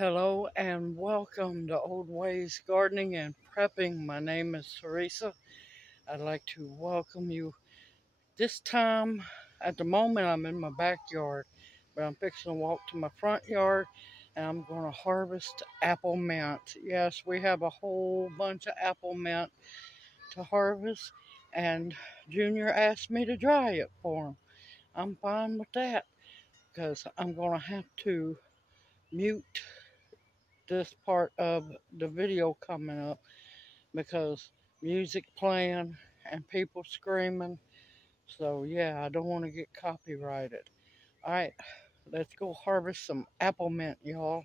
Hello and welcome to Old Ways Gardening and Prepping. My name is Teresa. I'd like to welcome you. This time, at the moment, I'm in my backyard, but I'm fixing to walk to my front yard and I'm going to harvest apple mint. Yes, we have a whole bunch of apple mint to harvest, and Junior asked me to dry it for him. I'm fine with that because I'm going to have to mute this part of the video coming up because music playing and people screaming. So yeah, I don't want to get copyrighted. All right, let's go harvest some apple mint, y'all.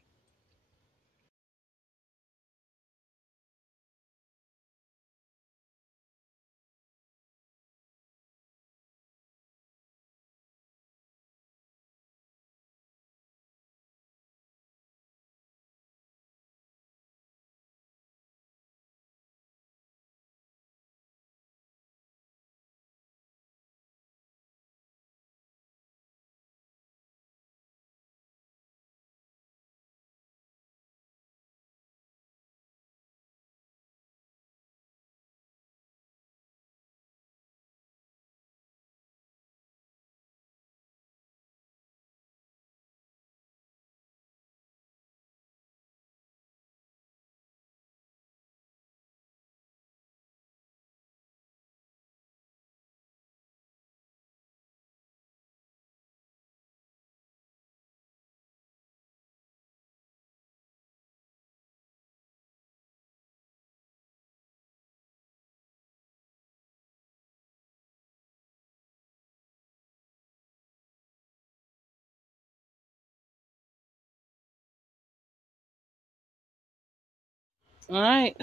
All right,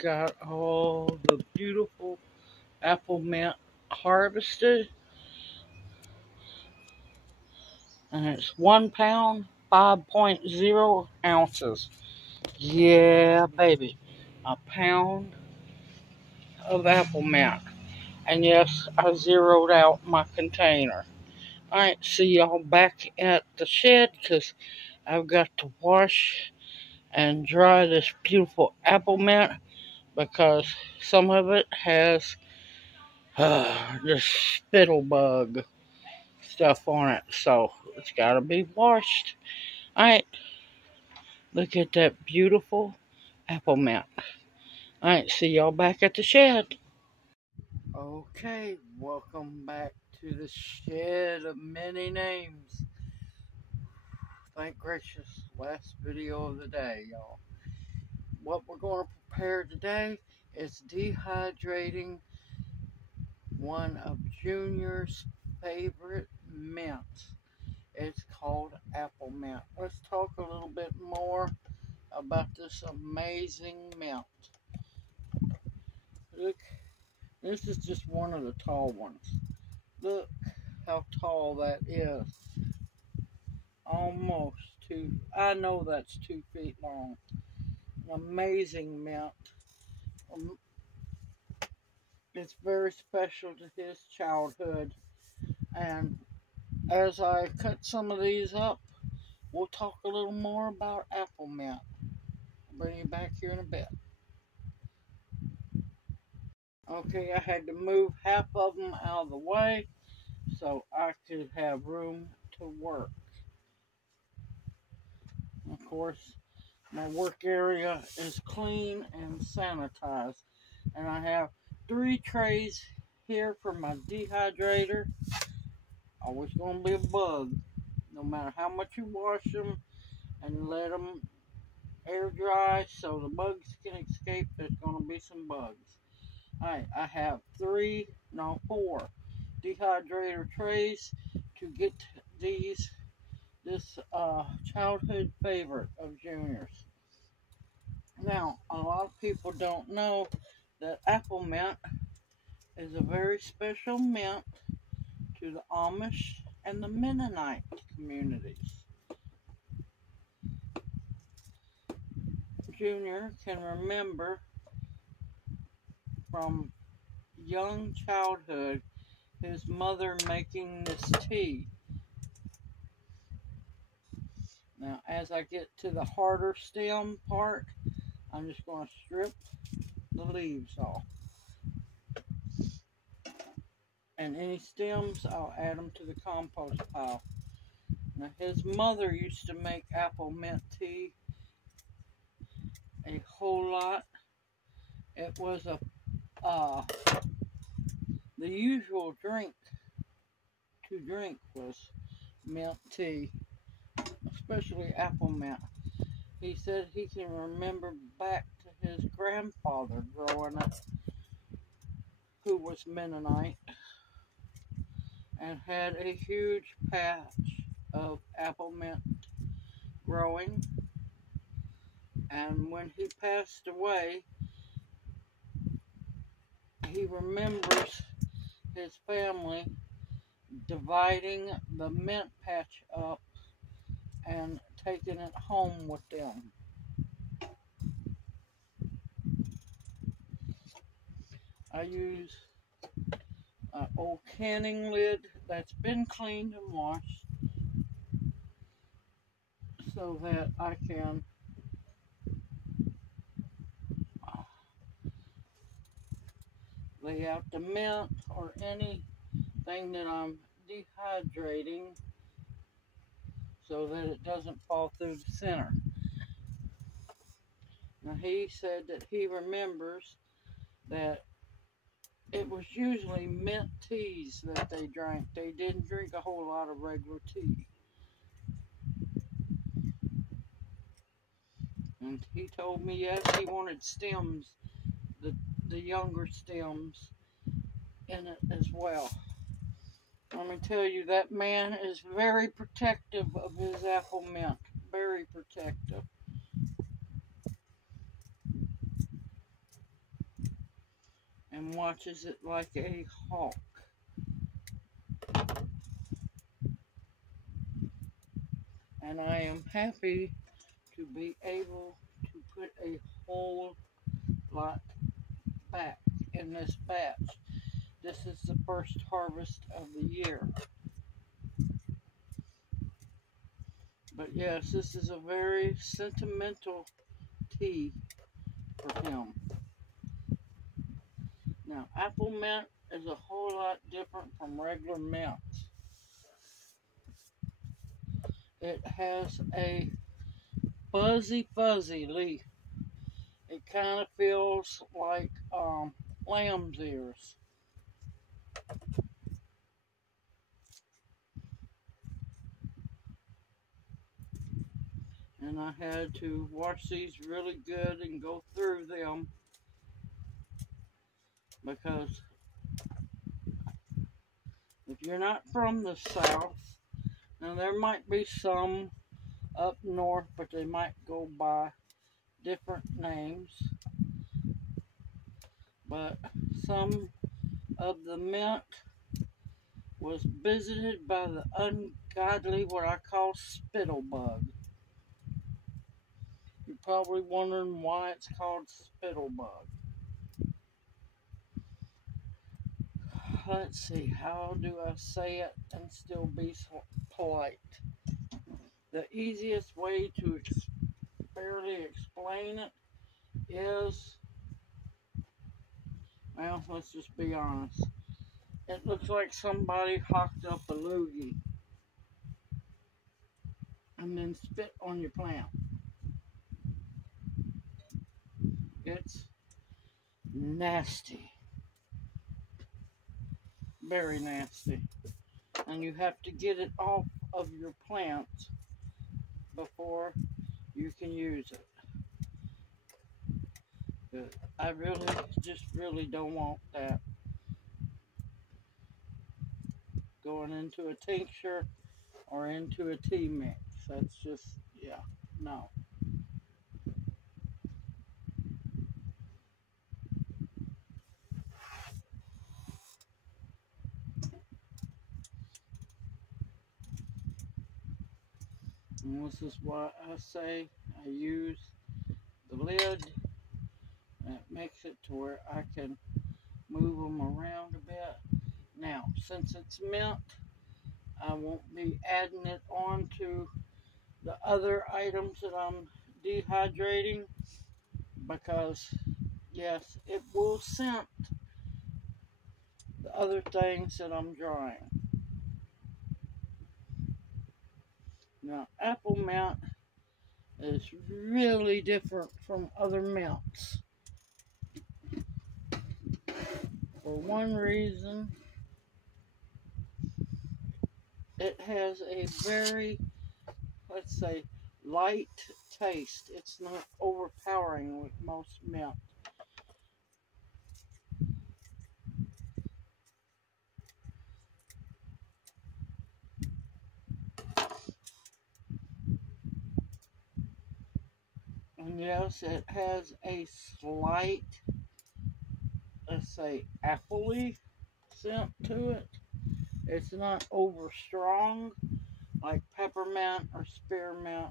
got all the beautiful apple mint harvested, and it's 1 pound, 5.0 ounces. Yeah, baby, a pound of apple mint. And yes, I zeroed out my container. Alright, see y'all back at the shed because I've got to wash and dry this beautiful apple mint because some of it has the spittle bug stuff on it. So it's got to be washed. Alright, look at that beautiful apple mint. Alright, see y'all back at the shed. Okay, welcome back to the shed of many names. Thank gracious, last video of the day, y'all. What we're going to prepare today is dehydrating one of Junior's favorite mints. It's called apple mint. Let's talk a little bit more about this amazing mint. Look, this is just one of the tall ones. Look how tall that is. Almost two. I know that's 2 feet long. An amazing mint. Um, it's very special to his childhood. And as I cut some of these up, we'll talk a little more about apple mint. I'll bring you back here in a bit. Okay, I had to move half of them out of the way so I could have room to work. Of course, my work area is clean and sanitized. And I have 3 trays here for my dehydrator. Always going to be a bug. No matter how much you wash them and let them air dry so the bugs can escape, there's going to be some bugs. Alright, I have 4 dehydrator trays to get this childhood favorite of Junior's. Now, a lot of people don't know that apple mint is a very special mint to the Amish and the Mennonite communities. Junior can remember from young childhood his mother making this tea. Now, as I get to the harder stem part, I'm just going to strip the leaves off. And any stems, I'll add them to the compost pile. Now, his mother used to make apple mint tea a whole lot. It was the usual drink to drink was mint tea, especially apple mint. He said he can remember back to his grandfather growing up, who was Mennonite, and had a huge patch of apple mint growing. And when he passed away, he remembers his family dividing the mint patch up and taking it home with them. I use an old canning lid that's been cleaned and washed so that I can lay out the mint or anything that I'm dehydrating so that it doesn't fall through the center. Now, he said that he remembers that it was usually mint teas that they drank. They didn't drink a whole lot of regular tea. And he told me, yes, he wanted stems, the younger stems in it as well. Let me tell you, that man is very protective of his apple mint. Very protective. And watches it like a hawk. And I am happy to be able to put a whole lot back in this batch. This is the first harvest of the year. But yes, this is a very sentimental tea for him. Now, apple mint is a whole lot different from regular mint. It has a fuzzy leaf. It kind of feels like lamb's ears. And I had to wash these really good and go through them because if you're not from the South, now there might be some up north, but they might go by different names. But some of the mint was visited by the ungodly, what I call spittlebug. You're probably wondering why it's called spittlebug. Let's see, how do I say it and still be polite? The easiest way to fairly explain it is, well, let's just be honest. It looks like somebody hocked up a loogie and then spit on your plant. It's nasty. Very nasty. And you have to get it off of your plants before you can use it. But I really don't want that going into a tincture or into a tea mix. That's just, yeah, no. And this is why I say I use the lid. And it makes it to where I can move them around a bit. Now, since it's mint, I won't be adding it onto the other items that I'm dehydrating, because yes, it will scent the other things that I'm drying. Now, apple mint is really different from other mints. For one reason, it has a very, let's say, light taste. It's not overpowering with most mint. And yes, it has a slight, let's say, appley scent to it. It's not over strong like peppermint or spearmint,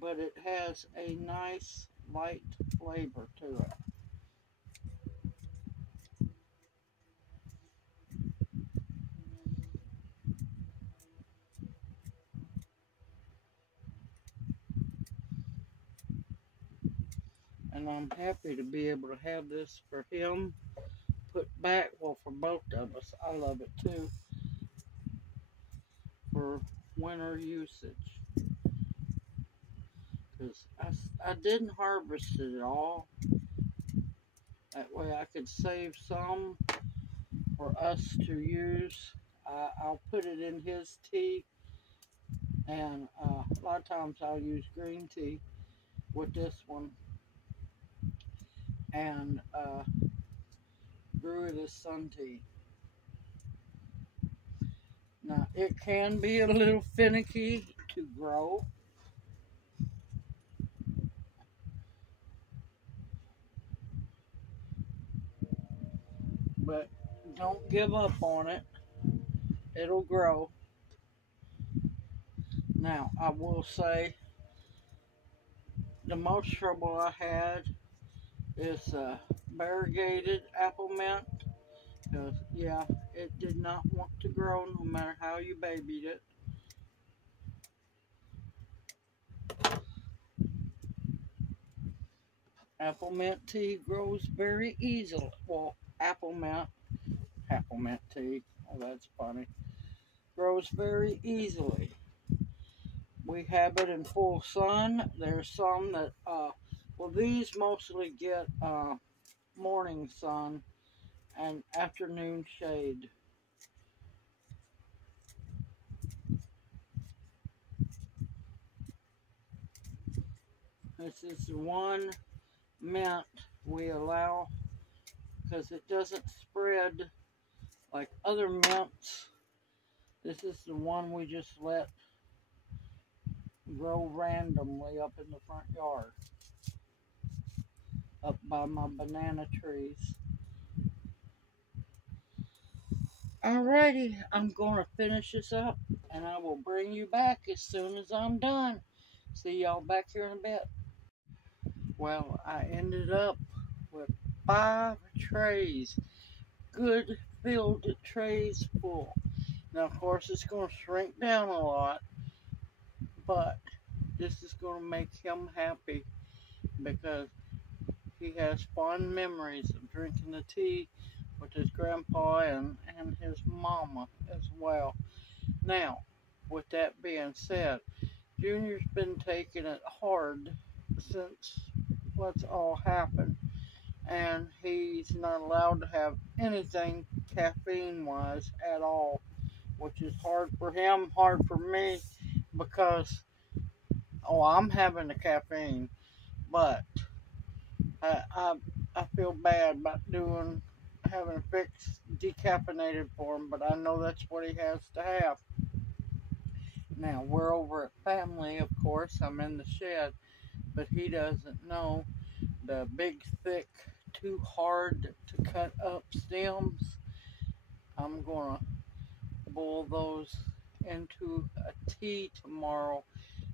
but it has a nice light flavor to it. And I'm happy to be able to have this for him put back, well, for both of us. I love it too, for winter usage. Because I didn't harvest it all. That way I could save some for us to use. I'll put it in his tea, and a lot of times I'll use green tea with this one, and brew it as sun tea. Now, it can be a little finicky to grow, but don't give up on it. It'll grow. Now, I will say the most trouble I had is variegated apple mint, because, yeah, it did not want to grow no matter how you babied it. Apple mint tea grows very easily. Well, apple mint tea, oh, that's funny, grows very easily. We have it in full sun. There's some that, well, these mostly get morning sun and afternoon shade. This is the one mint we allow, because it doesn't spread like other mints. This is the one we just let grow randomly up in the front yard, up by my banana trees. Alrighty, I'm going to finish this up, and I will bring you back as soon as I'm done. See y'all back here in a bit. Well, I ended up with 5 trays, good filled trays full. Now, of course, it's going to shrink down a lot, but this is going to make him happy, because he has fond memories of drinking the tea with his grandpa and his mama as well. Now, with that being said, Junior's been taking it hard since what's all happened, and he's not allowed to have anything caffeine wise at all, which is hard for him, hard for me, because, oh, I'm having the caffeine, but I feel bad about having a fix decaffeinated for him, but I know that's what he has to have. Now, we're over at family, of course. I'm in the shed, but he doesn't know the big, thick, too hard to cut up stems. I'm going to boil those into a tea tomorrow,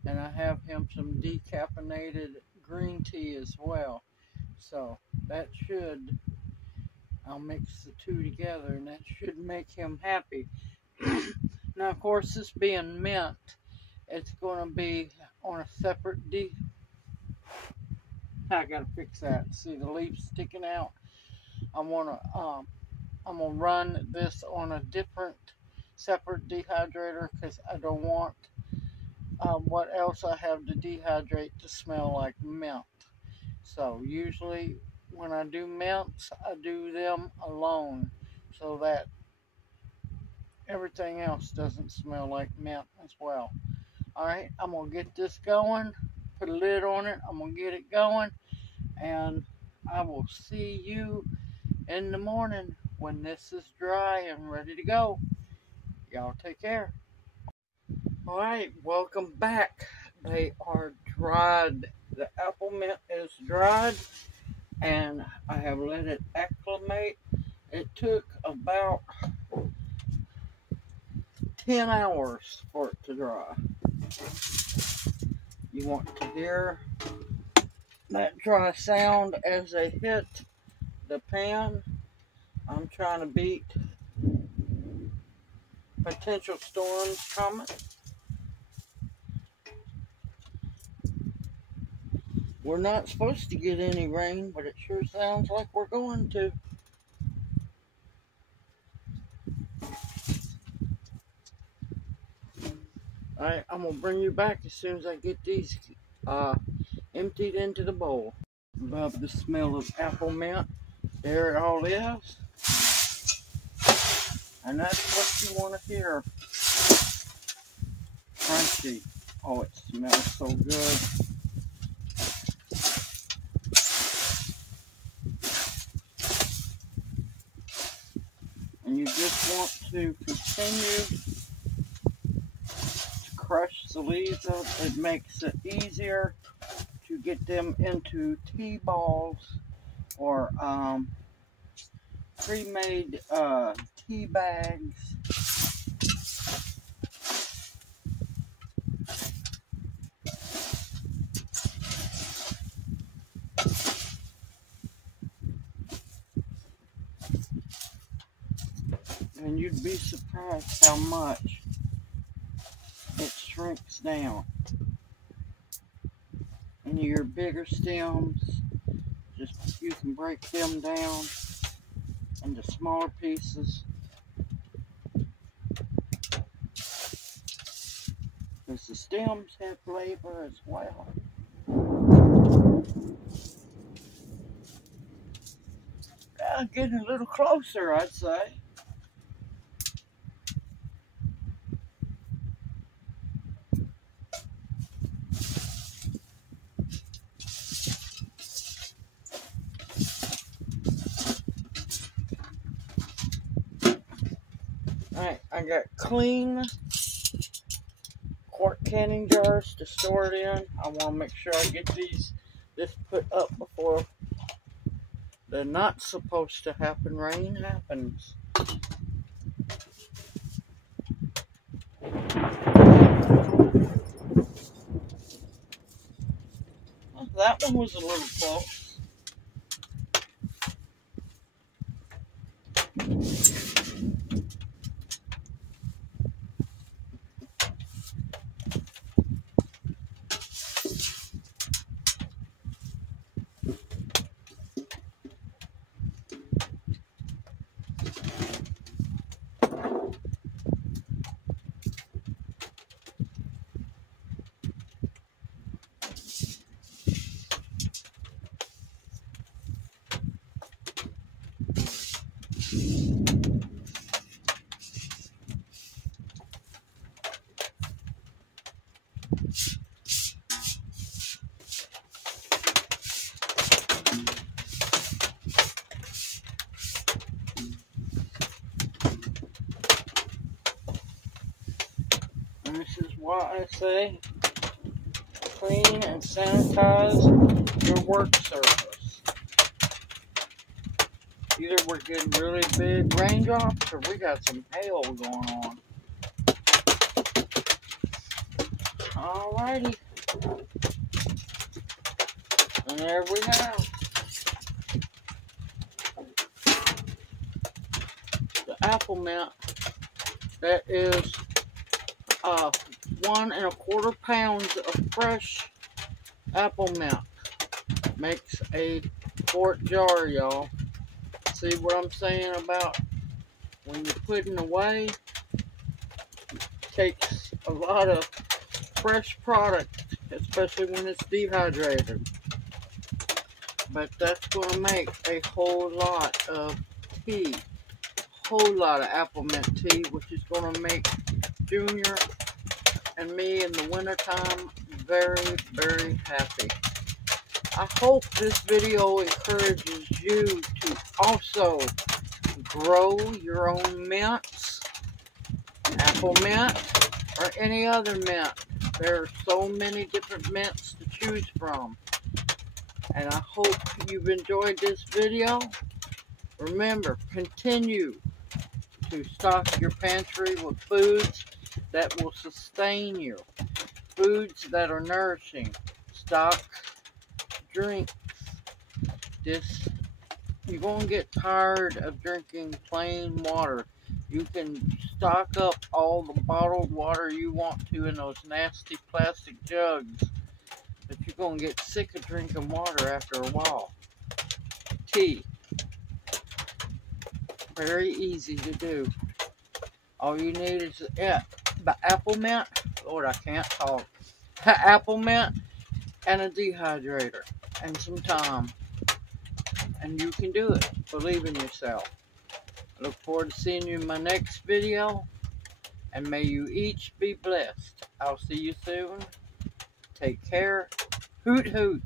and I have him some decaffeinated green tea as well. So that should, I'll mix the two together, and that should make him happy. Now, of course, this being mint, it's going to be on a separate I gotta fix that. See the leaves sticking out. I'm gonna run this on a different, separate dehydrator because I don't want what else I have to dehydrate to smell like mint. So usually when I do mints, I do them alone so that everything else doesn't smell like mint as well. Alright, I'm going to get this going, put a lid on it, I'm going to get it going, and I will see you in the morning when this is dry and ready to go. Y'all take care. Alright, welcome back. They are dried. The apple mint is dried, and I have let it acclimate. It took about 10 hours for it to dry. You want to hear that dry sound as they hit the pan. I'm trying to beat potential storms coming. We're not supposed to get any rain, but it sure sounds like we're going to. Alright, I'm going to bring you back as soon as I get these emptied into the bowl. Love the smell of apple mint. There it all is. And that's what you want to hear. Crunchy. Oh, it smells so good. And you just want to continue to crush the leaves up. It makes it easier to get them into tea balls or pre-made tea bags. And you'd be surprised how much it shrinks down. And your bigger stems, just you can break them down into smaller pieces. Because the stems have flavor as well. Getting a little closer, I'd say. Alright, I got clean quart canning jars to store it in. I want to make sure I get this put up before the not supposed to happen rain happens. Well, that one was a little close. And this is why I say clean and sanitize your work surface. Either we're getting really big raindrops or we got some hail going on. Alrighty. And there we have the apple mint that is 1 1/4 pounds of fresh apple mint makes a quart jar, y'all. See what I'm saying about when you're putting away? It takes a lot of fresh product, especially when it's dehydrated. But that's going to make a whole lot of tea. Whole lot of apple mint tea, which is going to make Junior and me in the wintertime very, very happy. I hope this video encourages you to also grow your own mints, apple mint, or any other mint. There are so many different mints to choose from. And I hope you've enjoyed this video. Remember, continue to stock your pantry with foods that will sustain you. Foods that are nourishing. Stock drinks. You're going to get tired of drinking plain water. You can stock up all the bottled water you want to in those nasty plastic jugs. But you're going to get sick of drinking water after a while. Tea. Very easy to do. All you need is the apple mint. Lord, I can't talk. Apple mint and a dehydrator and some time. And you can do it. Believe in yourself. I look forward to seeing you in my next video. And may you each be blessed. I'll see you soon. Take care. Hoot hoot.